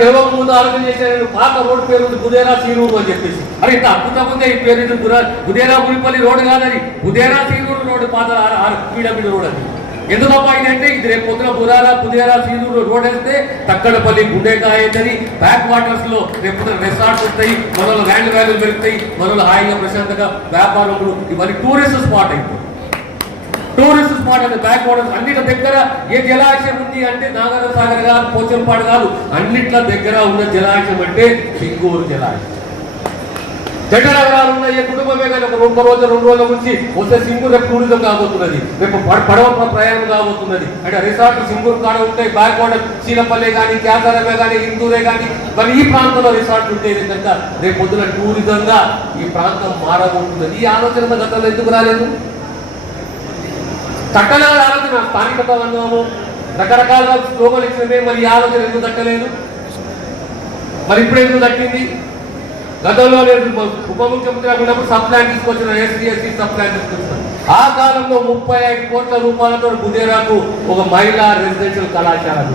గెలవక ముందు ఆలోచన చేశాను, పాత రోడ్డు పేరు ఉంది బుదేరా సీరూరు అని చెప్పేసి. అరే ఇంత అద్భుతంగా ఉంది ఈ పేరు, బుదేరా గుడిపల్లి రోడ్డు కాదని బుదేరా సీరూరు రోడ్డు, పాత పీడబ్ల్యూ రోడ్ అది. ఎందుకప్ప అయిందంటే ఇది రేపు పొద్దున బుదేరా సీరూరు రోడ్ వేస్తే తక్కడపల్లి గుండెకాయ అవుతుంది, బ్యాక్ వాటర్స్ లో రేపు పొద్దున రిసార్ట్స్ వస్తాయి, మనలో ల్యాండ్ వాల్యూలు పెరుగుతాయి, మనలో హాయిగా ప్రశాంతంగా వ్యాపారములు, ఇవన్నీ టూరిస్ట్ స్పాట్ అయిపోయి. టూరిస్ట్ స్పాట్ అంటే బ్యాక్ వాటర్స్ అన్నిటి దగ్గర ఏ జలాశయం ఉంది అంటే నాగార్జున సాగర్ కాదు, పోచంపాడు కాదు, అన్నిట్ల దగ్గర ఉన్న జలాశయం అంటే సింగూరు జలాశయం. జంట నగరాలు ఉన్న ఏ కుటుంబమే కానీ ఒక రోజు 2 రోజుల గురించి వస్తే సింగూరు రేపు టూరిజం కాబోతున్నది, రేపు పడవ ప్రయాణం కాబోతున్నది. అంటే రిసార్ట్ సింగూరు కాడ ఉంటాయి, బ్యాక్ వాటర్ చీలపల్లె కానీ, క్యాసరమే కానీ, ఇందూరే కానీ, మరి ఈ ప్రాంతంలో రిసార్ట్ ఉంటే కనుక రేపు పొద్దున టూరిజంగా ఈ ప్రాంతం మారబోతున్నది. ఈ ఆలోచన గతంలో ఎందుకు రాలేదు? తట్టలేదు ఆలోచన, స్థానికత అన్నాము, రకరకాలుగా స్లోగన్ ఇచ్చినమే, మరి ఈ ఆలోచన ఎందుకు తట్టలేదు? మరి ఇప్పుడు ఎందుకు తట్టింది? గతంలో నేను ఉప ముఖ్యమంత్రి ఉన్నప్పుడు సబ్ ప్లాన్ తీసుకొచ్చిన, ఎస్సీ సబ్ ప్లాన్ తీసుకొచ్చిన. ఆ కాలంలో 35 కోట్ల రూపాయలతో బుదేరాకు ఒక మహిళా రెసిడెన్షియల్ కళాశాల